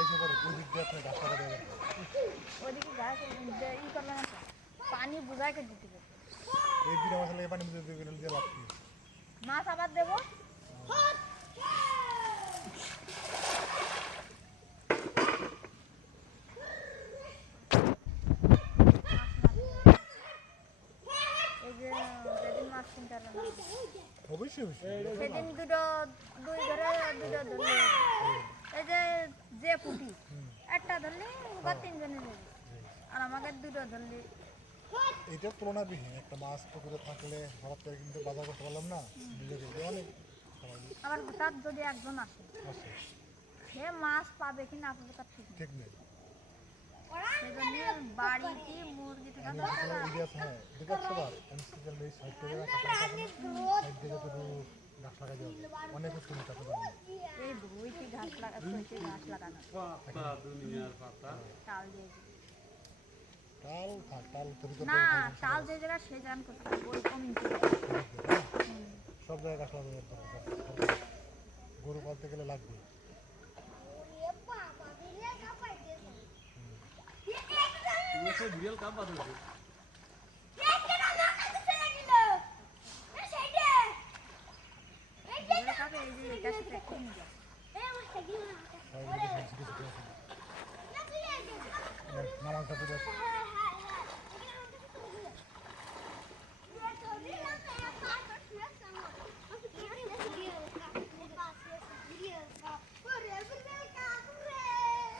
এসে পরে ওই দিক দিয়ে আপনার গাছ লাগা দেওয়া দরকার। ওইদিকে গাছ ই করবে না তো, পানি বুঝাই করে দিতে হবে। এই বিনা মশলা পানি দিয়ে লাভ কি? মাছ আবার দেবো। এই যে যেদিন মাছ কিনতে পারবে না অবশ্যই অবশ্যই সেদিন দুই ঘরে দুটো ধরলে, এই যে পুঁটি একটা ধরলে বা তিনজনে ধরলে, আর আমাকে দুটো ধরলে। এটা তুলনাবিহীন একটা মাছ পুকুরে থাকলে হঠাৎ করে কিন্তু বাজার করতে পারলাম না নিজেকে অনেক স্বাভাবিক আবার হঠাৎ যদি একজন আসে, আছে সে মাছ পাবে কি না পাবে তার ঠিক নেই। ঠিক নেই। সেজন্য বাড়িতে মুরগি থাকা আমি দরকার। যেগুলো ইতিহাস হ্যাঁ দেখে আসতে পার আমি সিজন এই সাইড থেকে সাইড থেকে তো গাছ লাগাই দেওয়া অনেক তুমি চাপে যাবে এই বইটি ঘাস লাগানো তাল দিয়ে তাল থাক তাল তৈরি করতে না, তাল যে জায়গায় সে জান করতে বই কমিং সব জায়গায় গাছ লাগাতে দরকার গরু পালতে গেলে লাগবে বিড়াল কাপ বাঁধা খাবে। এই যে এটার সাথে একটু নিয়ে নামাজ